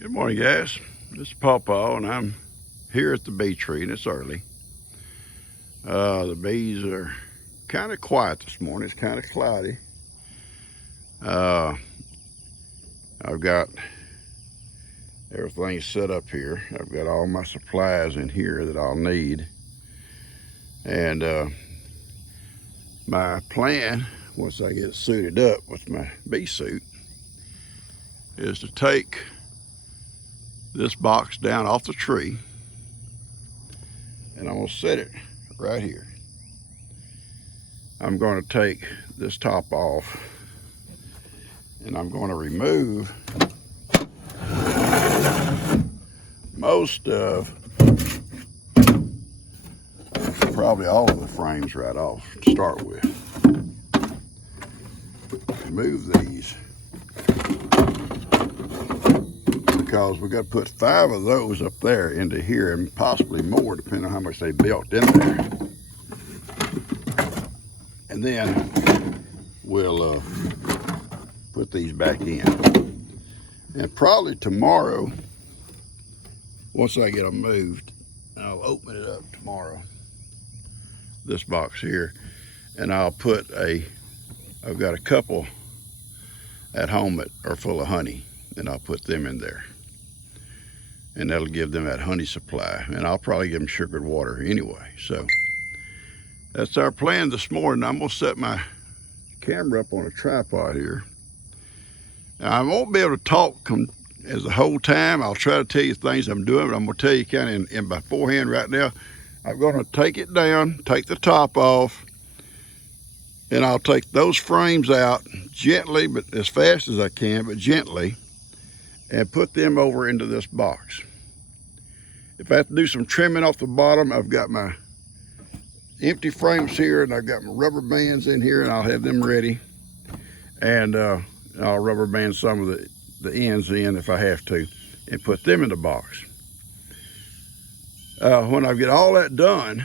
Good morning, guys. This is Pawpaw, and I'm here at the bee tree, and it's early. The bees are kind of quiet this morning. It's kind of cloudy. I've got everything set up here. I've got all my supplies in here that I'll need. And my plan, once I get suited up with my bee suit, is to take this box down off the tree, and I'm going to set it right here. I'm going to take this top off, and I'm going to remove most of, probably all of the frames right off to start with. Remove these because we got to put 5 of those up there into here, and possibly more depending on how much they built in there. And then we'll put these back in. And probably tomorrow, once I get them moved, I'll open it up tomorrow, this box here, and I've got a couple at home that are full of honey, and I'll put them in there. And that'll give them that honey supply, and I'll probably give them sugared water anyway. So that's our plan this morning. I'm gonna set my camera up on a tripod here. Now, I won't be able to talk as the whole time. I'll try to tell you things I'm doing, but I'm gonna tell you kind of in beforehand right now. I'm gonna take it down, take the top off, and I'll take those frames out gently, but as fast as I can, but gently, and put them over into this box. If I have to do some trimming off the bottom, I've got my empty frames here, and I've got my rubber bands in here, and I'll have them ready. And I'll rubber band some of the ends in if I have to, and put them in the box. When I get all that done,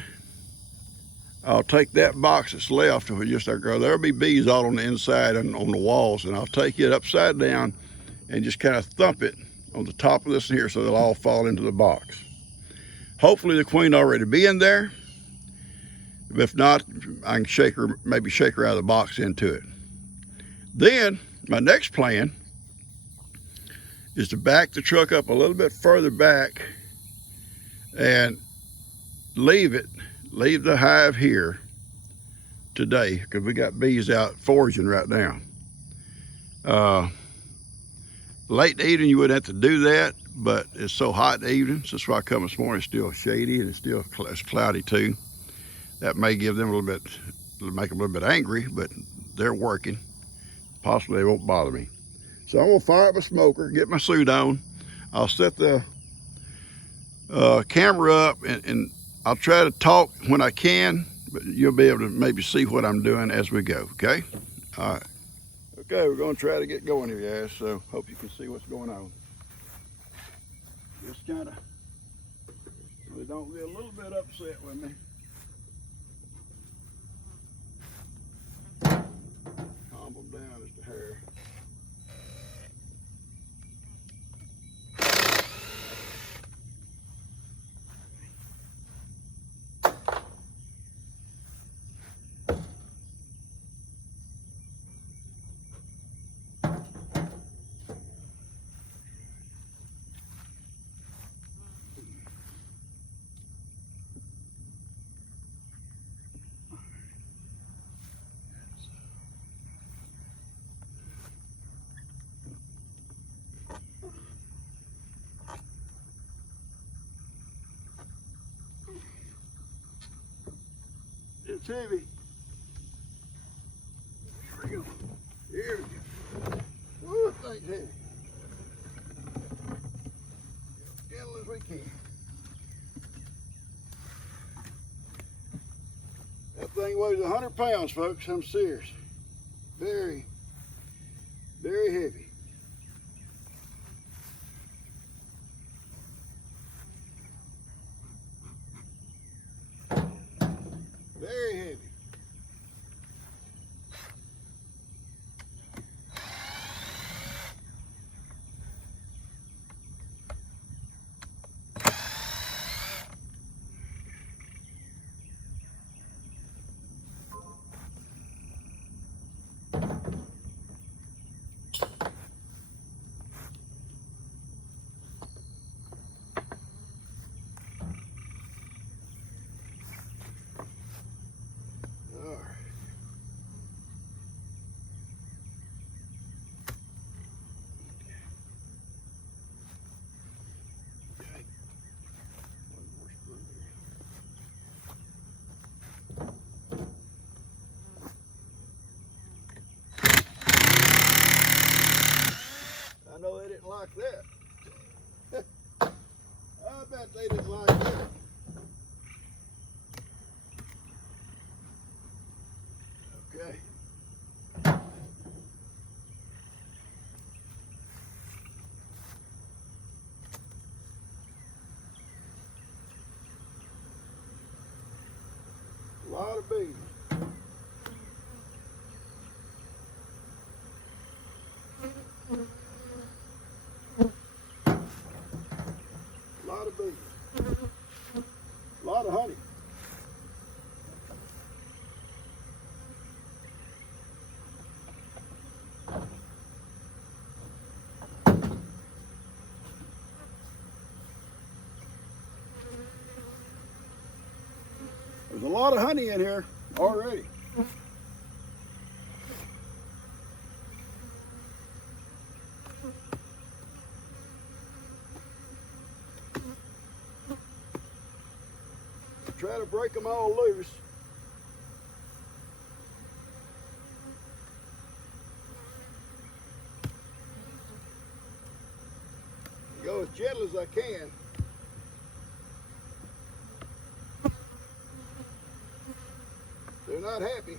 I'll take that box that's left, there'll be bees all on the inside and on the walls, and I'll take it upside down and just kind of thump it on the top of this here so they'll all fall into the box. Hopefully the queen already be in there. If not, I can maybe shake her out of the box into it. Then my next plan is to back the truck up a little bit further back and leave the hive here today, because we got bees out foraging right now. Late in the evening you wouldn't have to do that, but it's so hot in the evening, so that's why I come this morning. It's still shady and it's cloudy too. That may give them make them a little bit angry, but they're working. Possibly they won't bother me. So I'm gonna fire up a smoker, get my suit on. I'll set the camera up, and I'll try to talk when I can, but you'll be able to maybe see what I'm doing as we go, okay? All right. Okay, we're gonna try to get going here, guys, so hope you can see what's going on. Just kind of, they don't get a little bit upset with me. Calm them down just a hair. It's heavy. Here we go. Here we go. Woo, that thing's heavy. Gentle as we can. That thing weighs 100 pounds, folks. I'm serious. Very, very heavy. Very heavy. of bees. A lot of bees. A lot of honey. There's a lot of honey in here already. Try to break them all loose. Go as gentle as I can. They're not happy.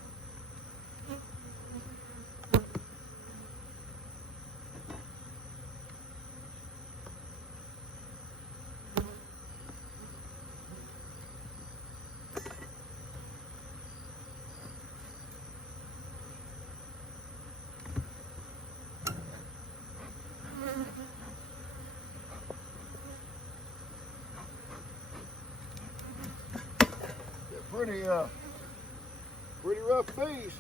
They're pretty rough bees.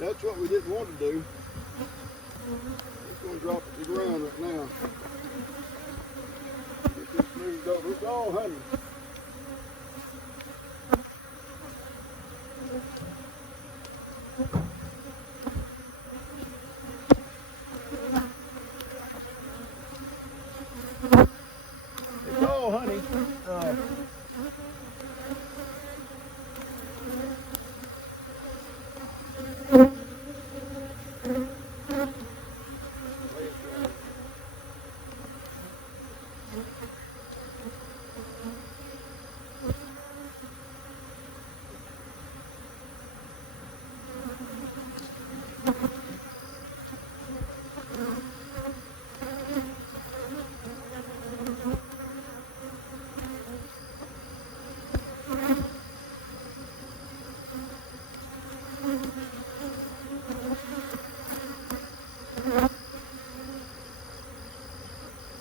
That's what we didn't want to do. It's going to drop it to the ground right now. Get this moved over. It's all honey. It's all honey.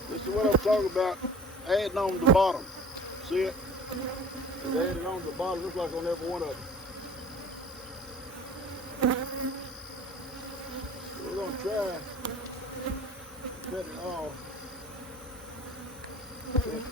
This is what I'm talking about, adding on the bottom. See it? It's added on the bottom, looks like on every one of them. We're going to try cut it off. Best we can.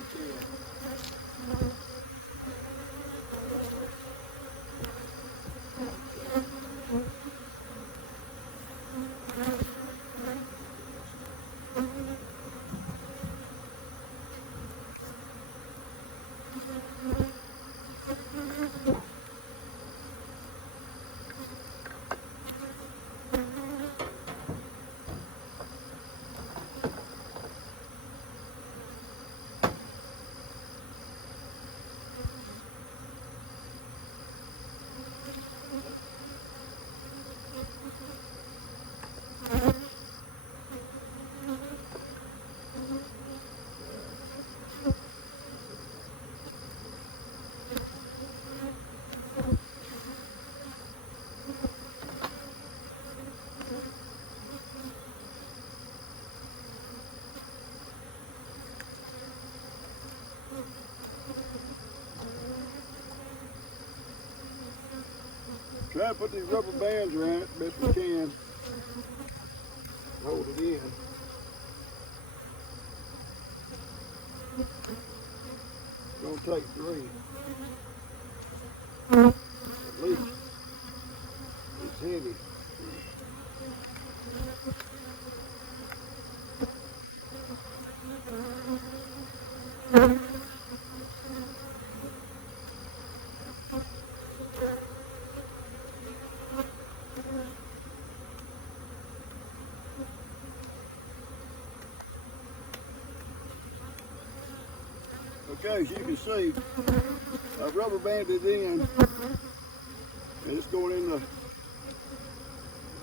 Try to put these rubber bands around it best we can. Hold it in. It's going to take 3. At least. It's heavy. Okay, as you can see, I've rubber banded in, and it's going in the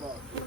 box here.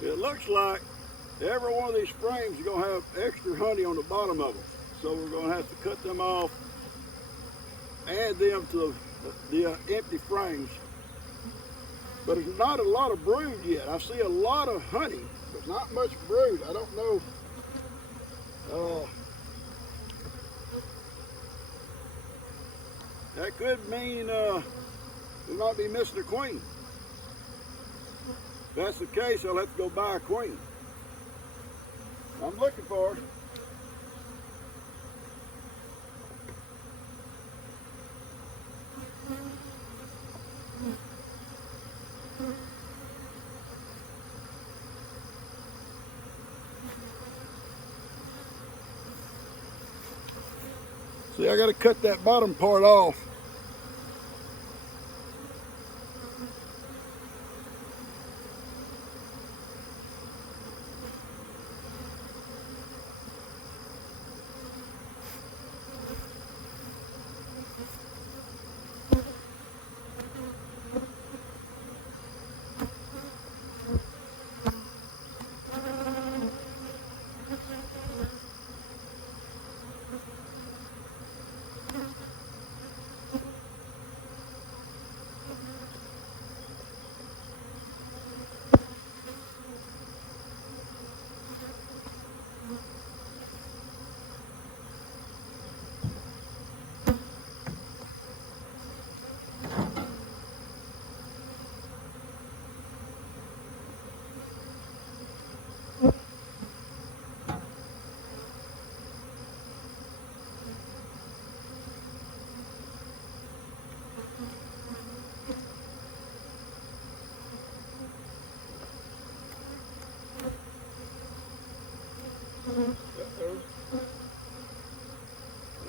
It looks like every one of these frames is going to have extra honey on the bottom of them. So we're going to have to cut them off, add them to the empty frames. But there's not a lot of brood yet. I see a lot of honey, but not much brood. I don't know. That could mean we might be missing a queen. If that's the case, I'll have to go buy a queen. I'm looking for her. See, I got to cut that bottom part off.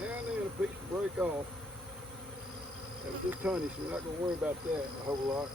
And then a piece to break off. That was just honey, so we're not going to worry about that a whole lot.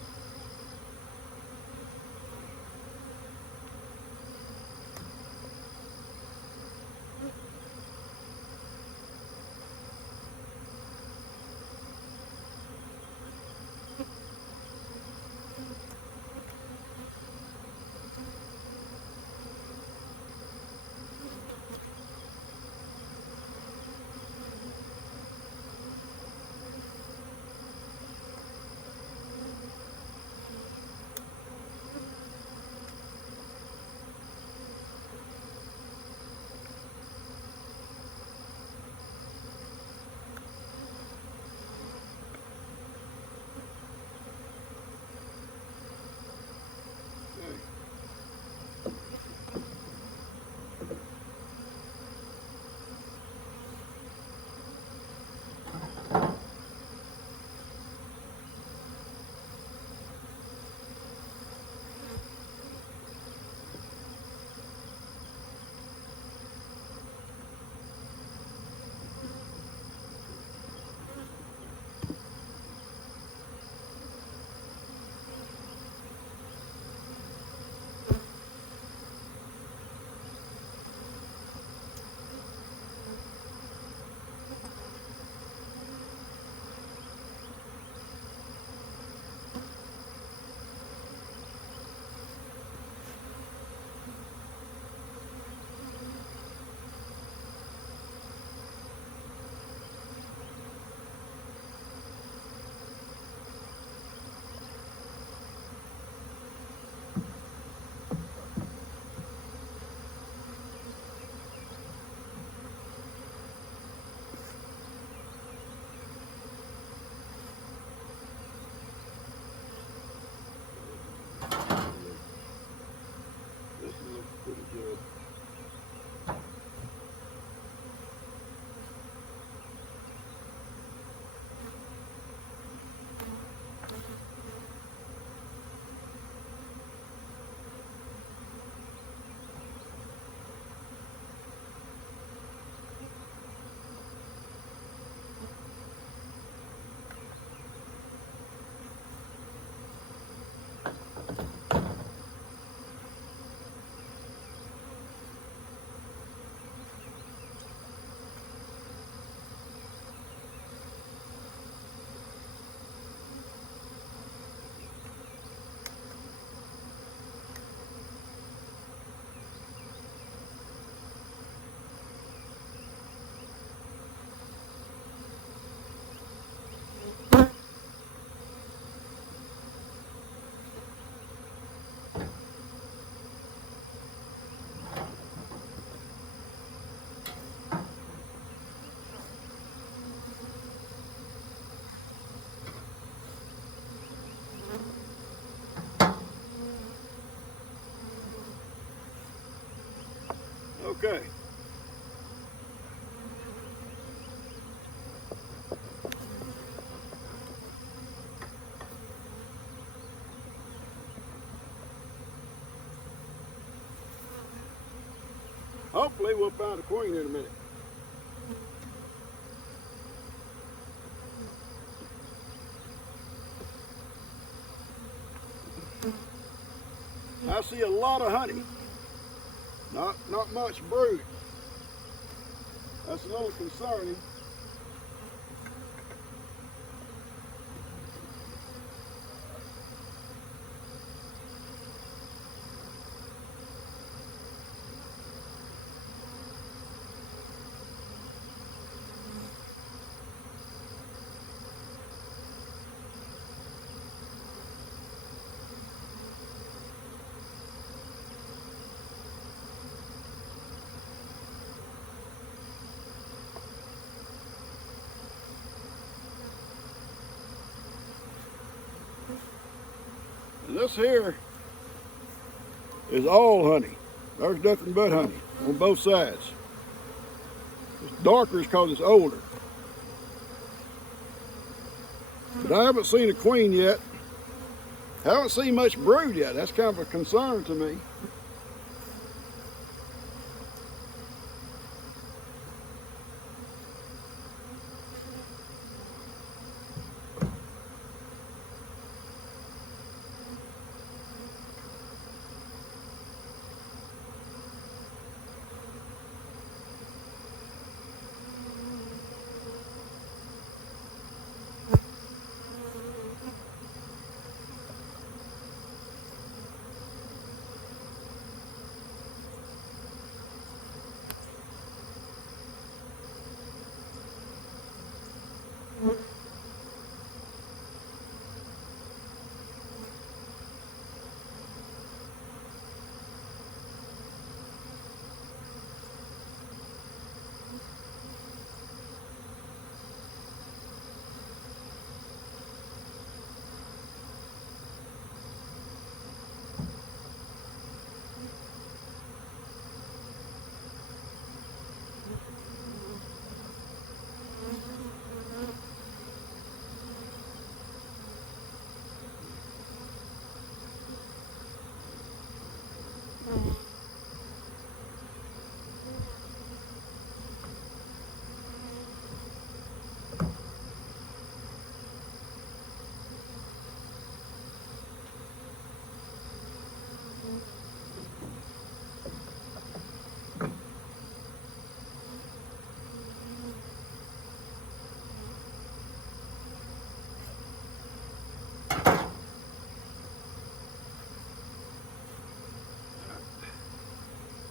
Okay. Hopefully we'll find a queen in a minute. I see a lot of honey. Not much brood. That's a little concerning. And this here is all honey. There's nothing but honey on both sides. It's darker because it's older. But I haven't seen a queen yet. Haven't seen much brood yet. That's kind of a concern to me.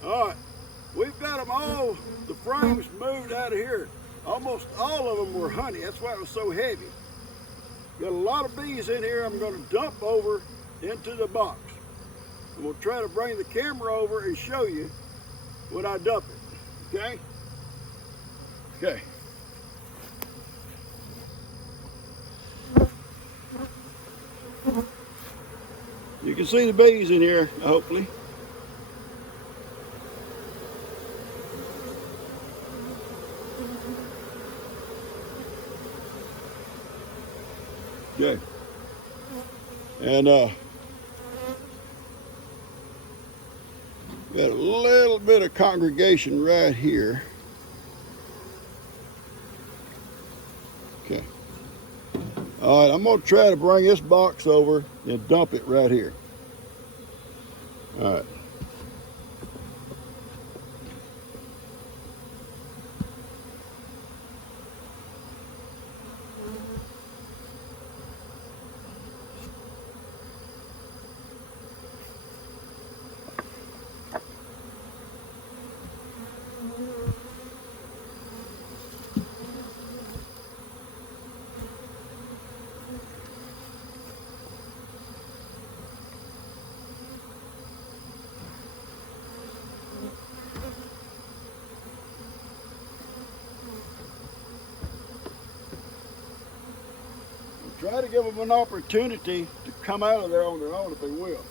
All right, we've got them all, the frames moved out of here. Almost all of them were honey. That's why it was so heavy. Got a lot of bees in here. I'm going to dump over into the box. I'm going to try to bring the camera over and show you when I dump it. Okay? Okay. You can see the bees in here, hopefully. Okay. And got a little bit of congregation right here. Okay. All right, I'm going to try to bring this box over and dump it right here. All right. Try to give them an opportunity to come out of there on their own if they will.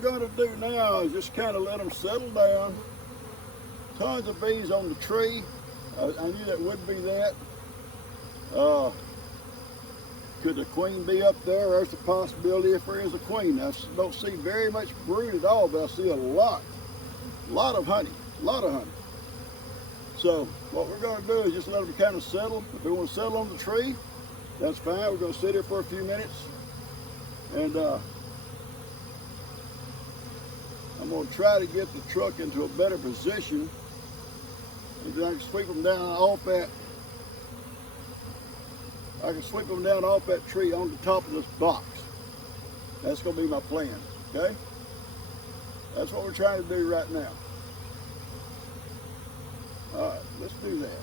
Going to do now is just kind of let them settle down. Tons of bees on the tree. I knew that would be that. Could the queen be up there? There's a possibility if there is a queen. I don't see very much brood at all, but I see a lot of honey, So what we're going to do is just let them kind of settle. If they want to settle on the tree, that's fine. We're going to sit here for a few minutes, and I'm going to try to get the truck into a better position, and then I can sweep them down off that. I can sweep them down off that tree on the top of this box. That's going to be my plan. Okay? That's what we're trying to do right now. All right, let's do that.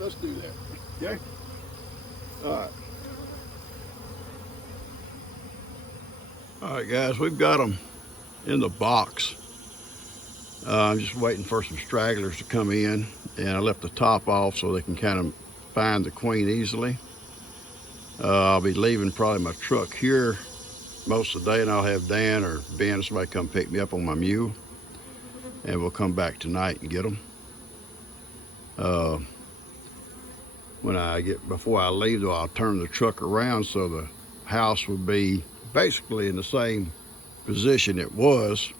Let's do that. Okay? All right. All right, guys, we've got them in the box. I'm just waiting for some stragglers to come in, and I left the top off so they can kind of find the queen easily. I'll be leaving probably my truck here most of the day, and I'll have Dan or Ben or somebody come pick me up on my mule, and we'll come back tonight and get them. Before I leave though, I'll turn the truck around so the house will be basically in the same position it was.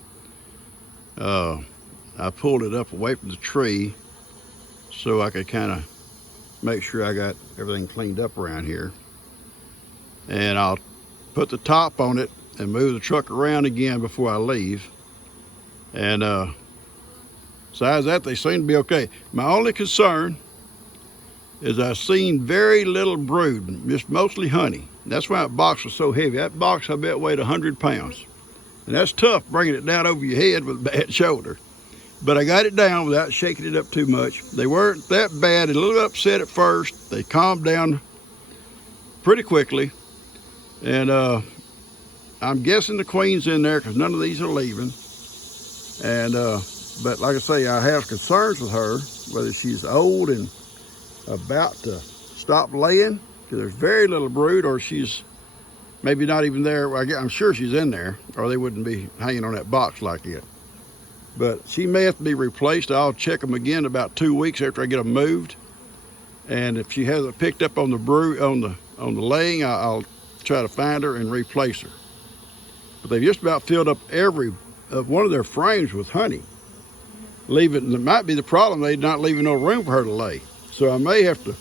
I pulled it up away from the tree so I could kind of make sure I got everything cleaned up around here. And I'll put the top on it and move the truck around again before I leave. And besides that, they seem to be okay. My only concern is I've seen very little brood, just mostly honey. That's why that box was so heavy. That box, I bet, weighed 100 pounds. And that's tough, bringing it down over your head with a bad shoulder. But I got it down without shaking it up too much. They weren't that bad, a little upset at first. They calmed down pretty quickly. And I'm guessing the queen's in there because none of these are leaving. And but like I say, I have concerns with her, whether she's old and about to stop laying, because there's very little brood, or she's maybe not even there. I'm sure she's in there, or they wouldn't be hanging on that box like that. But she may have to be replaced. I'll check them again in about 2 weeks after I get them moved. And if she hasn't picked up on the brood, on the laying, I'll try to find her and replace her. But they've just about filled up every one of their frames with honey. It might be the problem, they're not leaving no room for her to lay. So I may have to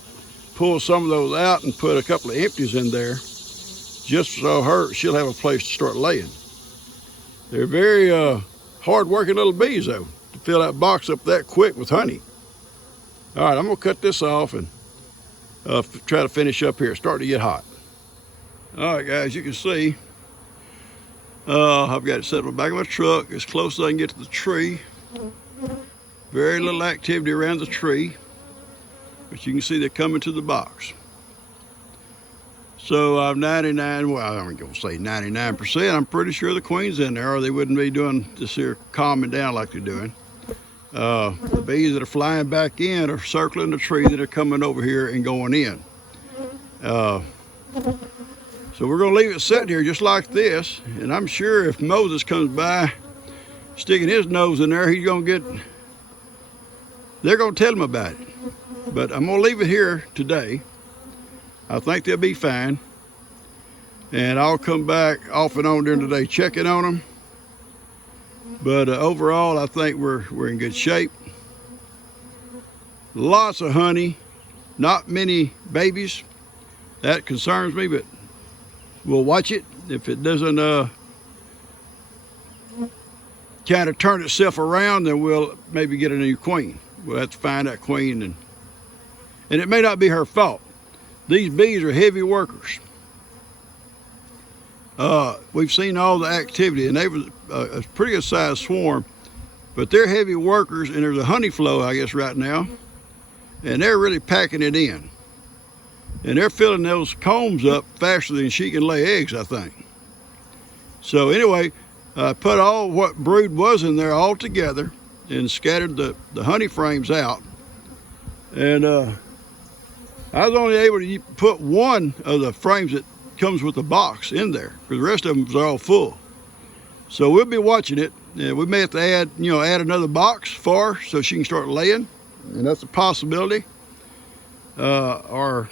pull some of those out and put a couple of empties in there, just so she'll have a place to start laying. They're very hard-working little bees, though, to fill that box up that quick with honey. All right, I'm gonna cut this off and try to finish up here. It's starting to get hot. All right, guys, you can see I've got it set on the back of my truck as close as I can get to the tree. Very little activity around the tree, but you can see they're coming to the box. So I'm 99, well, I'm gonna say 99%. I'm pretty sure the queen's in there, or they wouldn't be doing this here calming down like they're doing. The bees that are flying back in are circling the tree that are coming over here and going in. So we're gonna leave it sitting here just like this, and I'm sure if Moses comes by sticking his nose in there, they're gonna tell him about it. But I'm gonna leave it here today. I think they'll be fine. And I'll come back off and on during the day checking on them. But overall, I think we're in good shape. Lots of honey, not many babies. That concerns me, but we'll watch it. If it doesn't kind of turn itself around, then we'll maybe get a new queen. We'll have to find that queen, and it may not be her fault. These bees are heavy workers. We've seen all the activity, and they was a pretty good sized swarm, but they're heavy workers, and there's a honey flow, I guess, right now, and they're really packing it in. And they're filling those combs up faster than she can lay eggs, I think. So anyway, I put all what brood was in there all together and scattered the honey frames out. And I was only able to put one of the frames that comes with the box in there, because the rest of them are all full. So we'll be watching it. We may have to add another box for her so she can start laying, and that's a possibility. Or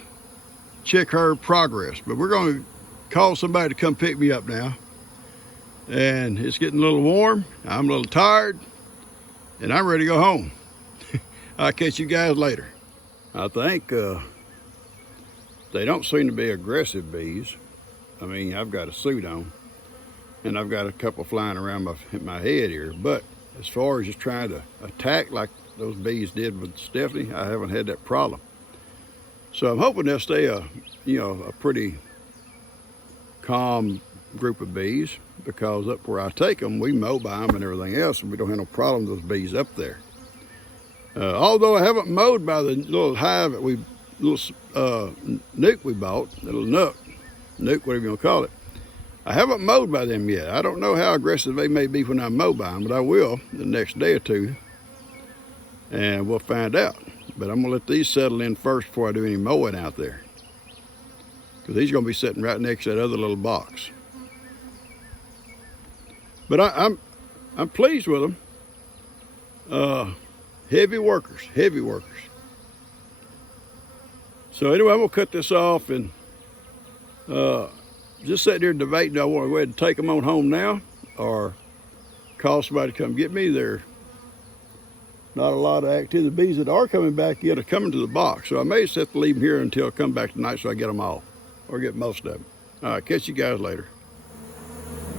check her progress. But we're going to call somebody to come pick me up now. And it's getting a little warm. I'm a little tired, and I'm ready to go home. I'll catch you guys later. I think they don't seem to be aggressive bees. I mean, I've got a suit on, and I've got a couple flying around my head here. But as far as just trying to attack like those bees did with Stephanie, I haven't had that problem. So I'm hoping they'll stay a pretty calm group of bees, because up where I take them, we mow by them and everything else, and we don't have no problem with those bees up there. Although I haven't mowed by the little hive that nuke we bought, little nuke, whatever you want to call it. I haven't mowed by them yet. I don't know how aggressive they may be when I mow by them, but I will the next day or two, and we'll find out. But I'm gonna let these settle in first before I do any mowing out there, because he's gonna be sitting right next to that other little box. But I'm pleased with them. Heavy workers. So anyway, I'm gonna cut this off and just sitting there debating, do I want to go ahead and take them on home now or call somebody to come get me there? Not a lot of activity. The bees that are coming back yet are coming to the box, so I may just have to leave them here until I come back tonight so I get them all, or get most of them. All right, catch you guys later.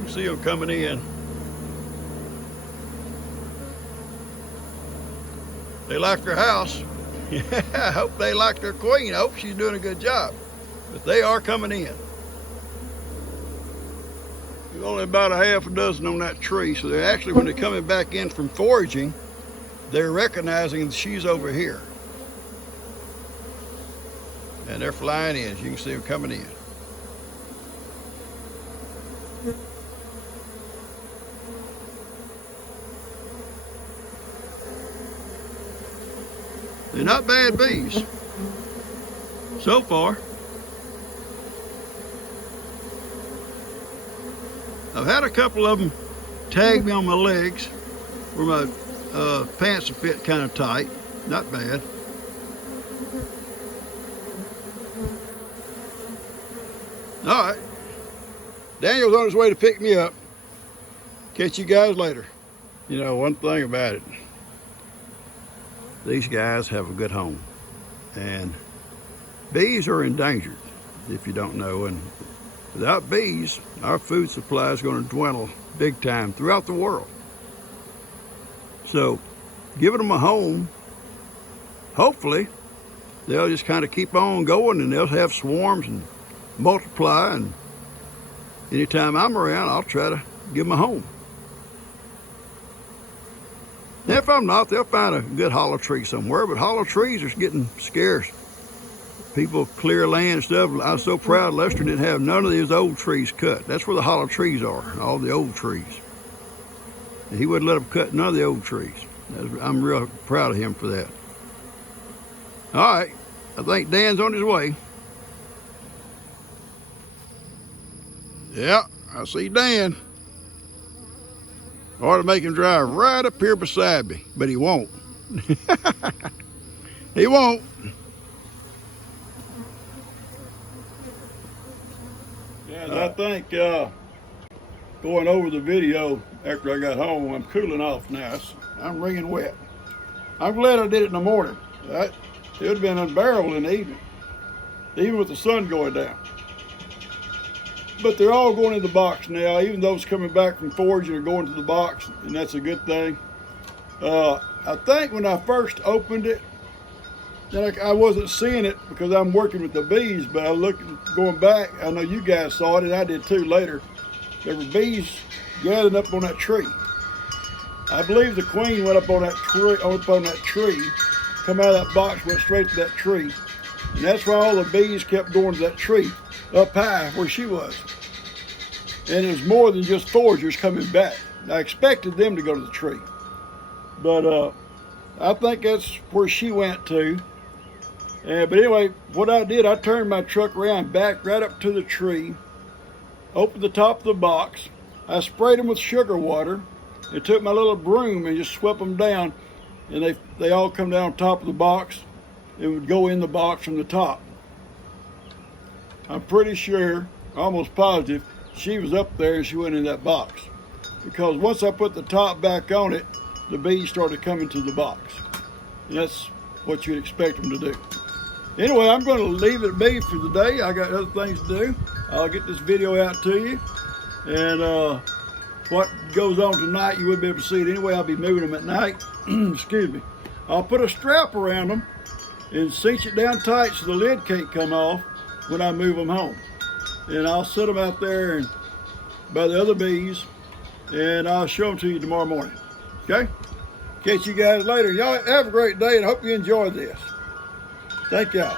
You see them coming in. They like their house. Yeah, I hope they like their queen. I hope she's doing a good job. But they are coming in. There's only about a half a dozen on that tree, so they're actually, when they're coming back in from foraging, they're recognizing that she's over here. And they're flying in, as you can see them coming in. They're not bad bees so far. I've had a couple of them tag me on my legs where my pants are fit kind of tight. Not bad. All right. Daniel's on his way to pick me up. Catch you guys later. You know, one thing about it, these guys have a good home. And bees are endangered, if you don't know. And without bees, our food supply is going to dwindle big time throughout the world. So giving them a home, hopefully they'll just kind of keep on going, and they'll have swarms and multiply. And anytime I'm around, I'll try to give them a home. And if I'm not, they'll find a good hollow tree somewhere, but hollow trees are getting scarce. People clear land and stuff. I was so proud Lester didn't have none of these old trees cut. That's where the hollow trees are, all the old trees. And he wouldn't let them cut none of the old trees. I'm real proud of him for that. All right, I think Dan's on his way. Yeah, I see Dan. I ought to make him drive right up here beside me, but he won't. He won't. Yeah, Guys, I think going over the video after I got home, I'm cooling off now. I'm wringing wet. I'm glad I did it in the morning. It would have been unbearable in the evening, even with the sun going down. But they're all going in the box now. Even those coming back from foraging are going to the box, and that's a good thing. I think when I first opened it, I wasn't seeing it because I'm working with the bees, but I looked going back, I know you guys saw it, and I did too later. There were bees gathering up on that tree. I believe the queen went up on that tree, come out of that box, went straight to that tree. And that's why all the bees kept going to that tree up high where she was. And it was more than just foragers coming back. I expected them to go to the tree. But I think that's where she went to. But anyway, what I did, I turned my truck around, backed right up to the tree, opened the top of the box. I sprayed them with sugar water and took my little broom and just swept them down. And they all come down on top of the box and would go in the box from the top. I'm pretty sure, almost positive, she was up there and she went in that box. Because once I put the top back on it, the bees started coming to the box. And that's what you'd expect them to do. Anyway, I'm going to leave it be for the day. I got other things to do. I'll get this video out to you. And what goes on tonight, you wouldn't be able to see it anyway. I'll be moving them at night. Excuse me. I'll put a strap around them and cinch it down tight so the lid can't come off when I move them home. And I'll set them out there and by the other bees, and I'll show them to you tomorrow morning. Okay? Catch you guys later. Y'all have a great day, and I hope you enjoy this. Thank y'all.